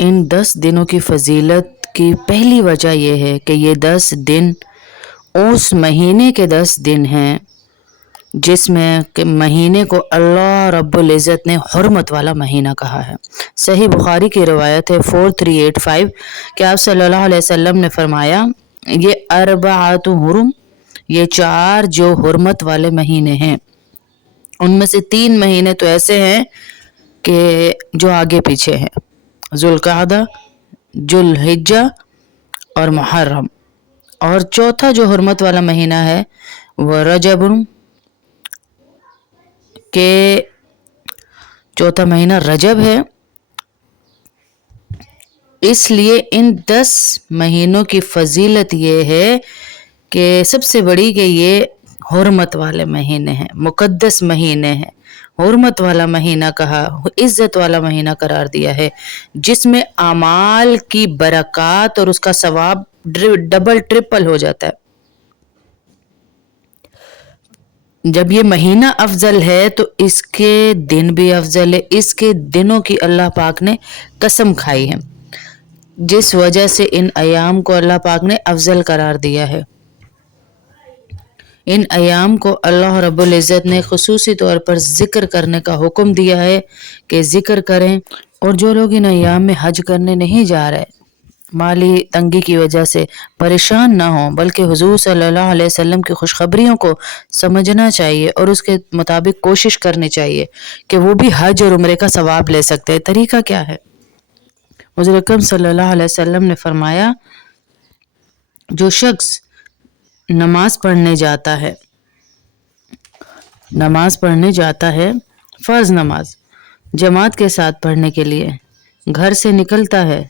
ان 10 دنوں کی فضیلت کی پہلی وجہ یہ ہے کہ یہ 10 دن اس مہینے کے 10 دن ہیں جس میں کہ مہینے کو اللہ رب العزت نے حرمت والا مہینہ کہا ہے۔ صحیح بخاری کی روایت ہے 4385 کہ آپ صلی اللہ علیہ وسلم نے فرمایا یہ اربعۃ حرم، یہ 4 جو حرمت والے مہینے ہیں، ان میں سے 3 مہینے تو ایسے ہیں کہ جو آگے پیچھے ہیں، ذوالقعدہ، ذوالحجہ اور محرم، اور چوتھا جو حرمت والا مہینہ ہے وہ رجب، کہ چوتھا مہینہ رجب ہے۔ اس لیے ان 10 مہینوں کی فضیلت یہ ہے کہ سب سے بڑی کہ یہ حرمت والے مہینے ہیں، مقدس مہینے ہیں، حرمت والا مہینہ کہا، عزت والا مہینہ قرار دیا ہے، جس میں اعمال کی برکات اور اس کا ثواب ڈبل ٹرپل ہو جاتا ہے۔ جب یہ مہینہ افضل ہے تو اس کے دن بھی افضل ہے، اس کے دنوں کی اللہ پاک نے قسم کھائی ہے، جس وجہ سے ان ایام کو اللہ پاک نے افضل قرار دیا ہے۔ ان ایام کو اللہ رب العزت نے خصوصی طور پر ذکر کرنے کا حکم دیا ہے کہ ذکر کریں، اور جو لوگ ان ایام میں حج کرنے نہیں جا رہے، مالی تنگی کی وجہ سے پریشان نہ ہوں، بلکہ حضور صلی اللہ علیہ وسلم کی خوشخبریوں کو سمجھنا چاہیے اور اس کے مطابق کوشش کرنی چاہیے کہ وہ بھی حج اور عمرے کا ثواب لے سکتے ہیں۔ طریقہ کیا ہے؟ حضور اکرم صلی اللہ علیہ وسلم نے فرمایا جو شخص نماز پڑھنے جاتا ہے فرض نماز جماعت کے ساتھ پڑھنے کے لیے گھر سے نکلتا ہے،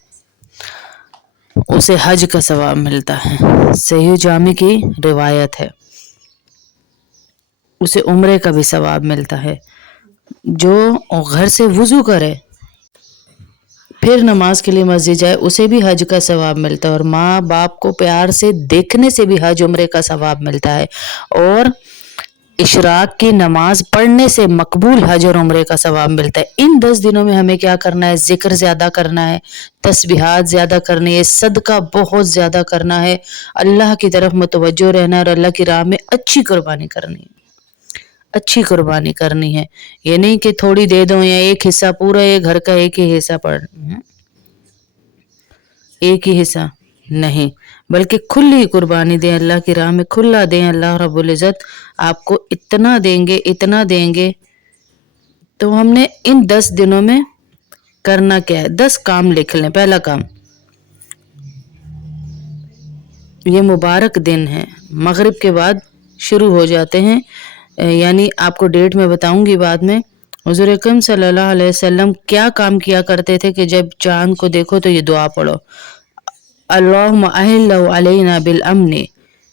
اسے حج کا ثواب ملتا ہے۔ صحیح جامع کی روایت ہے، اسے عمرے کا بھی ثواب ملتا ہے۔ جو گھر سے وضو کرے پھر نماز کے لیے مسجد جائے، اسے بھی حج کا ثواب ملتا ہے، اور ماں باپ کو پیار سے دیکھنے سے بھی حج عمرے کا ثواب ملتا ہے، اور اشراق کی نماز پڑھنے سے مقبول حج اور عمرے کا ثواب ملتا ہے۔ ان 10 دنوں میں ہمیں کیا کرنا ہے؟ ذکر زیادہ کرنا ہے، تسبیحات زیادہ کرنی ہے، صدقہ بہت زیادہ کرنا ہے، اللہ کی طرف متوجہ رہنا ہے، اور اللہ کی راہ میں اچھی قربانی کرنی ہے، اچھی قربانی کرنی ہے۔ یہ نہیں کہ تھوڑی دے دو یا ایک حصہ پورا، یہ گھر کا ایک ہی حصہ ایک ہی حصہ نہیں، بلکہ کھلی قربانی دیں، اللہ کی راہ میں کھلا دیں۔ اللہ رب العزت آپ کو اتنا دیں گے۔ تو ہم نے ان 10 دنوں میں کرنا کیا ہے؟ 10 کام لکھ لیں۔ پہلا کام، یہ مبارک دن ہے، مغرب کے بعد شروع ہو جاتے ہیں، یعنی آپ کو ڈیٹ میں بتاؤں گی بعد میں۔ حضور اکرم صلی اللہ علیہ وسلم کیا کام کیا کرتے تھے کہ جب چاند کو دیکھو تو یہ دعا پڑھو، اللہم احلہ علینا بالامن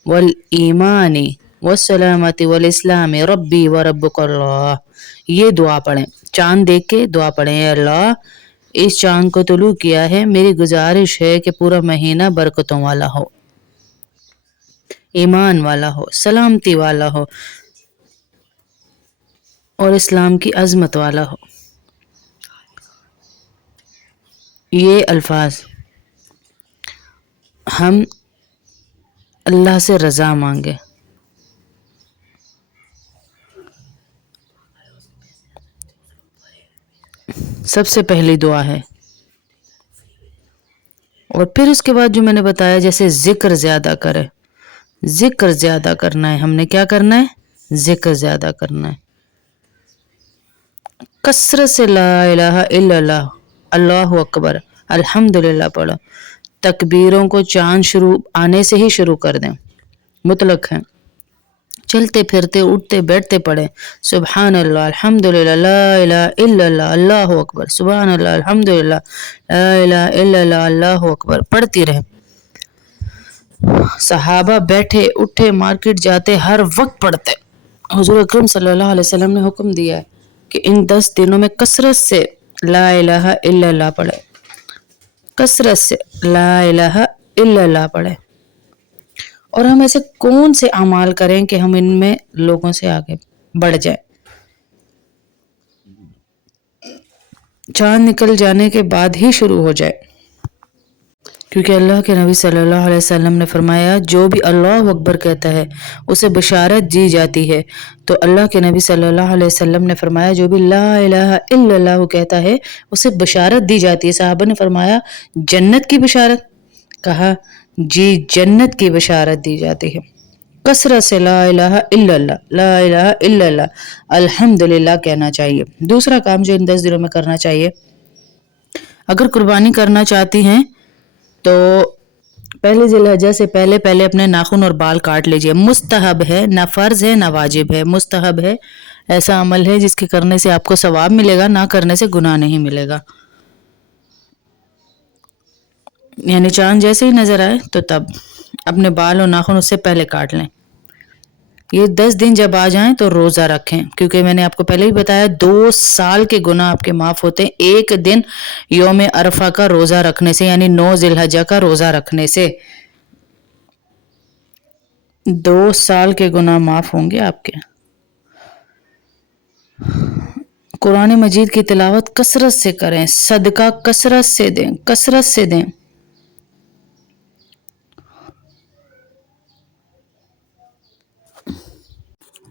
والایمان والسلامت والاسلام ربی وربک اللہ، یہ دعا پڑھیں، چاند دیکھ کے دعا پڑھیں، اے اللہ اس چاند کو طلوع کیا ہے، میری گزارش ہے کہ پورا مہینہ برکتوں والا ہو، ایمان والا ہو، سلامتی والا ہو، اور اسلام کی عظمت والا ہو۔ یہ الفاظ ہم اللہ سے رضا مانگے۔ سب سے پہلی دعا ہے، اور پھر اس کے بعد جو میں نے بتایا جیسے ذکر زیادہ کرے، ذکر زیادہ کرنا ہے، ہم نے کیا کرنا ہے؟ ذکر زیادہ کرنا ہے، کثرت سے لا الہ الا اللہ، اللہ اکبر، الحمدللہ پڑھو، تکبیروں کو چاند شروع آنے سے ہی شروع کر دیں، مطلق ہے، چلتے پھرتے اٹھتے بیٹھتے پڑھیں، سبحان اللہ الحمدللہ لا الہ الا اللہ اللہ اکبر، سبحان اللہ الحمدللہ لا الہ الا اللہ اللہ اکبر، پڑھتی رہیں۔ صحابہ بیٹھے اٹھے مارکیٹ جاتے ہر وقت پڑھتے۔ حضور اکرم صلی اللہ علیہ وسلم نے حکم دیا ہے کہ ان 10 دنوں میں کثرت سے لا الہ الا اللہ پڑھے، کثرت سے لا الہ الا اللہ پڑھے، اور ہم ایسے کون سے اعمال کریں کہ ہم ان میں لوگوں سے آگے بڑھ جائیں۔ चांद निकल जाने के बाद ही शुरू हो जाए, क्योंकि अल्लाह के नबी सल्लल्लाहु अलैहि वसल्लम ने फरमाया जो भी अल्लाह अकबर कहता है उसे बशारत दी जाती है। तो अल्लाह के नबी सल्लल्लाहु अलैहि वसल्लम ने फरमाया जो भी ला इलाहा इल्लल्लाह कहता है उसे बशारत दी जाती है। सहाबा ने फरमाया जन्नत की बशारत? कहा जी जन्नत की बशारत दी जाती है। कसरत से ला इलाहा इल्लल्लाह, ला इलाहा इल्लल्लाह, अल्हम्दुलिल्लाह कहना चाहिए। दूसरा काम जो इन 10 दिनों में करना चाहिए, अगर कुर्बानी करना चाहती हैं तो पहले ज़िलहज्जा से पहले पहले अपने नाखून और बाल काट लीजिए। मुस्तहब है, ना फ़र्ज है ना वाजिब है, मुस्तहब है। ऐसा अमल है जिसके करने से आपको सवाब मिलेगा, ना करने से गुनाह नहीं मिलेगा। यानी चांद जैसे ही नज़र आए तो तब अपने बाल और नाखून उससे पहले काट लें। ये 10 दिन जब आ जाएं तो रोज़ा रखें, क्योंकि मैंने आपको पहले ही बताया 2 साल के गुनाह आपके माफ़ होते हैं एक दिन यौम अरफा का रोज़ा रखने से, यानी 9 ज़िलहज्जा का रोज़ा रखने से 2 साल के गुनाह माफ़ होंगे आपके। कुरान मजीद की तिलावत कसरत से करें, सदका कसरत से दें, कसरत से दें।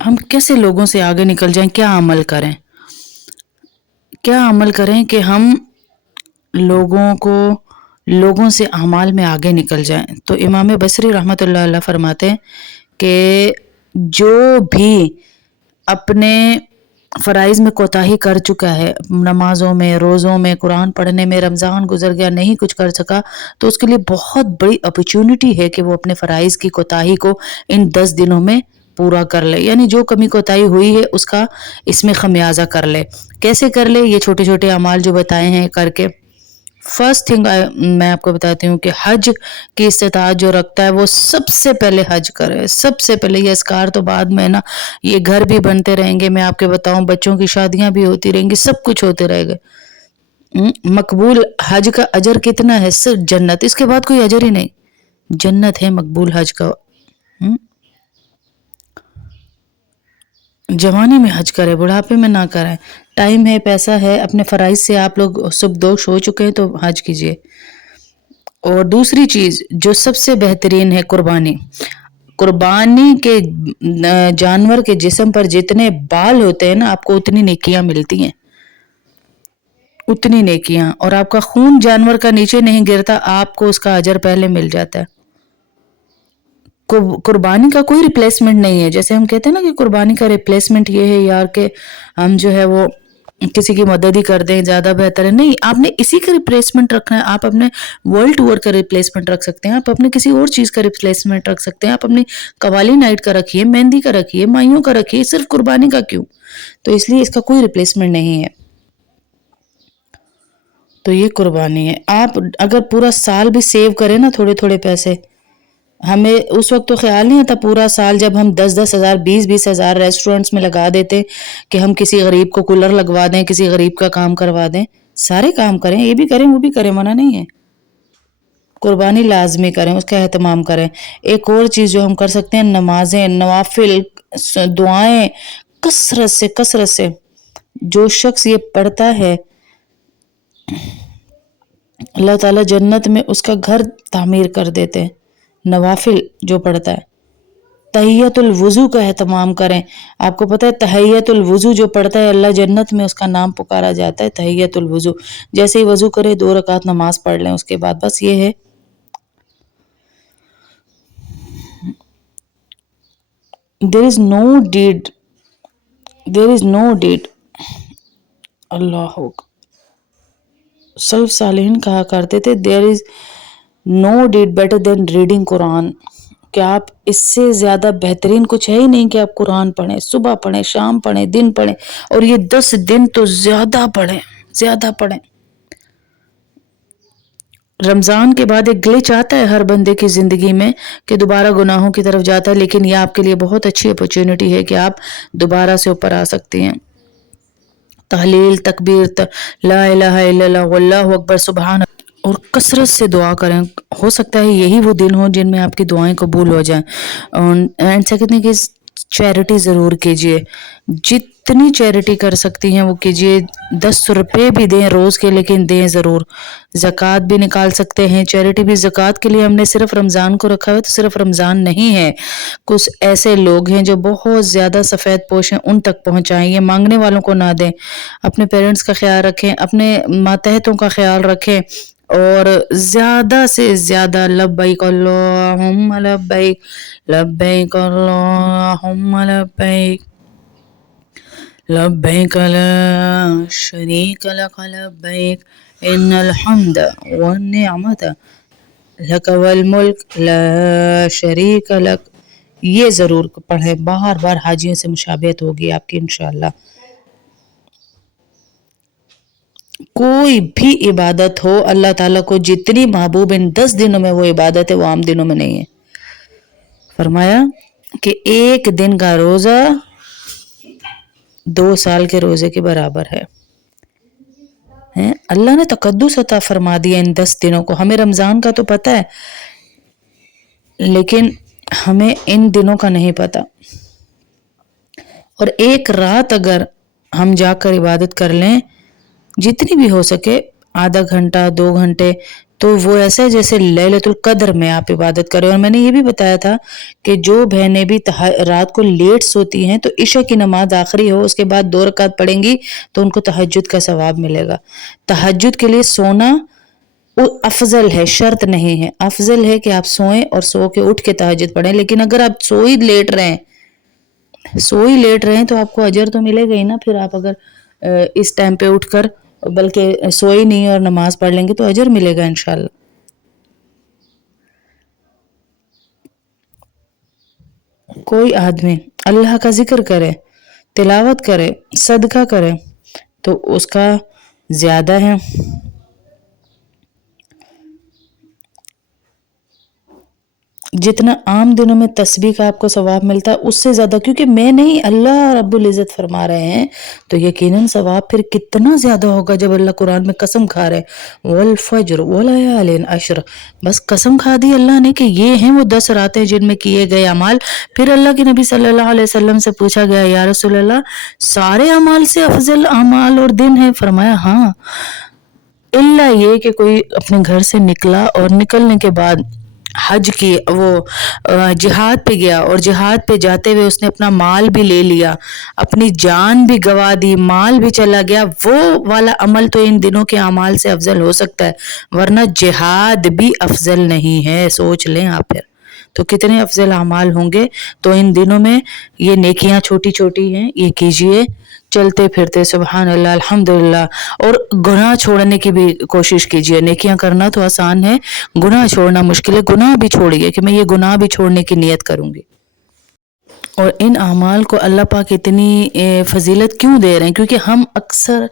हम कैसे लोगों से आगे निकल जाएं, क्या अमल करें, क्या अमल करें कि हम लोगों से अमाल में आगे निकल जाएं। तो इमाम बसरी रहमतुल्लाह अलैह फरमाते हैं कि जो भी अपने फ़राइज़ में कोताही कर चुका है, नमाज़ों में, रोज़ों में, कुरान पढ़ने में, रमज़ान गुजर गया नहीं कुछ कर सका, तो उसके लिए बहुत बड़ी अपॉर्चुनिटी है कि वो अपने फ़राइज़ की कोताही को इन 10 दिनों में पूरा कर ले। यानी जो कमी कोताही हुई है उसका इसमें खमियाजा कर ले। कैसे कर ले? ये छोटे छोटे अमाल जो बताए हैं करके। फर्स्ट थिंग मैं आपको बताती हूँ कि हज की इस्तिताअत जो रखता है वो सबसे पहले हज करे, सबसे पहले। ये अस्कार तो बाद में ना, ये घर भी बनते रहेंगे, मैं आपके बताऊं बच्चों की शादियां भी होती रहेंगी, सब कुछ होते रहेगा। मकबूल हज का अजर कितना है? सिर्फ जन्नत, इसके बाद कोई अजर ही नहीं, जन्नत है मकबूल हज का। जवानी में हज करें, बुढ़ापे में ना करें। टाइम है, पैसा है, अपने फ़राइज़ से आप लोग सुबदोश हो चुके हैं तो हज कीजिए। और दूसरी चीज़ जो सबसे बेहतरीन है, कुर्बानी। कुर्बानी के जानवर के जिस्म पर जितने बाल होते हैं ना, आपको उतनी नेकियां मिलती हैं, उतनी नेकियां। और आपका खून जानवर का नीचे नहीं गिरता, आपको उसका अजर पहले मिल जाता है। कुर्बानी का कोई रिप्लेसमेंट नहीं है। जैसे हम कहते हैं ना कि कुर्बानी का रिप्लेसमेंट ये है यार कि हम जो है वो किसी की मदद ही कर दें, ज़्यादा बेहतर है। नहीं, आपने इसी का रिप्लेसमेंट रखना है। आप अपने वर्ल्ड टूर का रिप्लेसमेंट रख सकते हैं, आप अपने किसी और चीज़ का रिप्लेसमेंट रख सकते हैं, आप अपनी कवाली नाइट का रखिए, मेहंदी का रखिए, माइयों का रखिए, सिर्फ कुर्बानी का क्यों? तो इसलिए इसका कोई रिप्लेसमेंट नहीं है। तो ये कुर्बानी है। आप अगर पूरा साल भी सेव करें ना थोड़े थोड़े पैसे, हमें उस वक्त तो ख्याल नहीं आता, पूरा साल जब हम 10-10 हज़ार, 20-20 हज़ार रेस्टोरेंट्स में लगा देते कि हम किसी गरीब को कूलर लगवा दें, किसी गरीब का काम करवा दें। सारे काम करें, ये भी करें वो भी करें, मना नहीं है। कुर्बानी लाजमी करें, उसका एहतमाम करें। एक और चीज़ जो हम कर सकते हैं, नमाजें, नवाफिल, दुआएं, कसरत से जो शख्स ये पढ़ता है, अल्लाह ताला जन्नत में उसका घर तामीर कर देते हैं। नवाफिल जो पढ़ता है, तहियतुल वुज़ू का एहतमाम करें। आपको पता है तहियतुल वुज़ू जो पढ़ता है अल्लाह जन्नत में उसका नाम पुकारा जाता है, तहियतुल वुज़ू। जैसे ही वज़ू करे 2 रकात नमाज पढ़ लें उसके बाद, बस ये है। There is no deed Allah सल्फ सालिहीन कहा करते थे, there is no deed better than reading Quran. कि आप इससे ज़्यादा बेहतरीन कुछ है ही नहीं कि आप कुरान पढ़ें, सुबह पढ़ें, शाम पढ़ें, दिन पढ़ें, और ये 10 दिन तो ज़्यादा पढ़ें, ज़्यादा पढ़ें। रमज़ान के बाद एक ग्लिच आता है हर बंदे की ज़िंदगी में कि दोबारा गुनाहों की तरफ जाता है, लेकिन यह आपके लिए बहुत अच्छी अपॉर्चुनिटी है कि आप दोबारा से ऊपर आ सकती हैं। तहलील, तकबीर, ला इलाहा इल्लल्लाह, वल्लाहु अकबर, सुबहान, और कसरत से दुआ करें। हो सकता है यही वो दिन हो जिनमें आपकी दुआएं कबूल हो जाएं। And second thing is charity ज़रूर कीजिए। जितनी चैरिटी कर सकती हैं वो कीजिए। 10 रुपये भी दें रोज़ के, लेकिन दें ज़रूर। ज़कात भी निकाल सकते हैं, चैरिटी भी। ज़कात के लिए हमने सिर्फ रमज़ान को रखा हुआ है, तो सिर्फ रमज़ान नहीं है, कुछ ऐसे लोग हैं जो बहुत ज़्यादा सफ़ेद पोश हैं, उन तक पहुँचाएँ। मांगने वालों को ना दें। अपने पेरेंट्स का ख्याल रखें, अपने मातहतों का ख्याल रखें, और ज़्यादा से ज़्यादा लब्बैक अल्लाहुम्मा लब्बैक, लब्बैक अल्लाहुम्मा लब्बैक, लब्बैक ला शरीक लक लब्बैक, इन्नल हम्द वन्निअमत लक वल मुल्क ला शरीक लक। ये ज़रूर पढ़ें, बार बार हाजियों से मुशाबहत होगी आपकी इंशाअल्लाह। कोई भी इबादत हो, अल्लाह ताला को जितनी महबूब इन 10 दिनों में वो इबादत है, वो आम दिनों में नहीं है। फरमाया कि एक दिन का रोज़ा 2 साल के रोज़े के बराबर है। अल्लाह ने तकद्दुस अता फरमा दिया इन 10 दिनों को। हमें रमज़ान का तो पता है, लेकिन हमें इन दिनों का नहीं पता। और एक रात अगर हम जाकर इबादत कर लें, जितनी भी हो सके, आधा घंटा 2 घंटे, तो वो ऐसा है जैसे लैलतुल कद्र में आप इबादत करें। और मैंने ये भी बताया था कि जो बहनें भी रात को लेट सोती हैं, तो इशा की नमाज आखिरी हो, उसके बाद 2 रकात पढ़ेंगी तो उनको तहज्जुद का सवाब मिलेगा। तहज्जुद के लिए सोना वो अफजल है, शर्त नहीं है। अफजल है कि आप सोएं और सो के उठ के तहज्जुद पढ़ें। लेकिन अगर आप सो ही लेट रहें तो आपको अजर तो मिलेगा ही ना। फिर आप अगर इस टाइम पे उठकर बल्कि सोई नहीं और नमाज पढ़ लेंगे तो अजर मिलेगा इंशाल्लाह। कोई आदमी अल्लाह का जिक्र करे, तिलावत करे, सदका करे, तो उसका ज़्यादा है। जितना आम दिनों में तस्बीह का आपको सवाब मिलता है, उससे ज़्यादा, क्योंकि मैं नहीं, अल्लाह रब्बुल इज़्ज़त फरमा रहे हैं, तो यकीनन सवाब फिर कितना ज़्यादा होगा जब अल्लाह कुरान में कसम खा रहे हैं, वल फज्र वलयालिन अश्र। बस कसम खा दी अल्लाह ने कि ये हैं वो 10 रातें जिनमें किए गए अमाल। फिर अल्लाह के नबी सल्लल्लाहु अलैहि वसल्लम से पूछा गया, या रसूल अल्लाह, सारे अमाल से अफजल अमाल और दिन है? फरमाया हाँ, इल्ला ये कि कोई अपने घर से निकला और निकलने के बाद हज की वो जिहाद पे गया, और जिहाद पे जाते हुए उसने अपना माल भी ले लिया, अपनी जान भी गवा दी, माल भी चला गया, वो वाला अमल तो इन दिनों के अमाल से अफजल हो सकता है, वरना जिहाद भी अफजल नहीं है। सोच लें आप फिर तो कितने अफजल अमाल होंगे। तो इन दिनों में ये नेकियां छोटी छोटी हैं, ये कीजिए, चलते फिरते सुबहान अल्लाह अल्हम्दुलिल्लाह। और गुनाह छोड़ने की भी कोशिश कीजिए। नेकियां करना तो आसान है, गुनाह छोड़ना मुश्किल है। गुनाह भी छोड़िए कि मैं ये गुनाह भी छोड़ने की नियत करूंगी। और इन अमाल को अल्लाह पाक इतनी फजीलत क्यों दे रहे हैं? क्योंकि हम अक्सर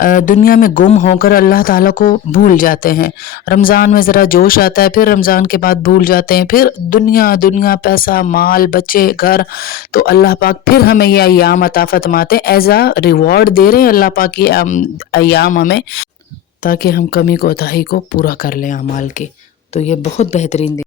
दुनिया में गुम होकर अल्लाह ताला को भूल जाते हैं। रमज़ान में ज़रा जोश आता है, फिर रमज़ान के बाद भूल जाते हैं, फिर दुनिया पैसा माल बच्चे घर, तो अल्लाह पाक फिर हमें ये अय्याम अता फरमाते हैं, एज अ रिवॉर्ड दे रहे हैं अल्लाह पाक ये अय्याम हमें, ताकि हम कमी कोताही को पूरा कर लें अमाल के। तो ये बहुत बेहतरीन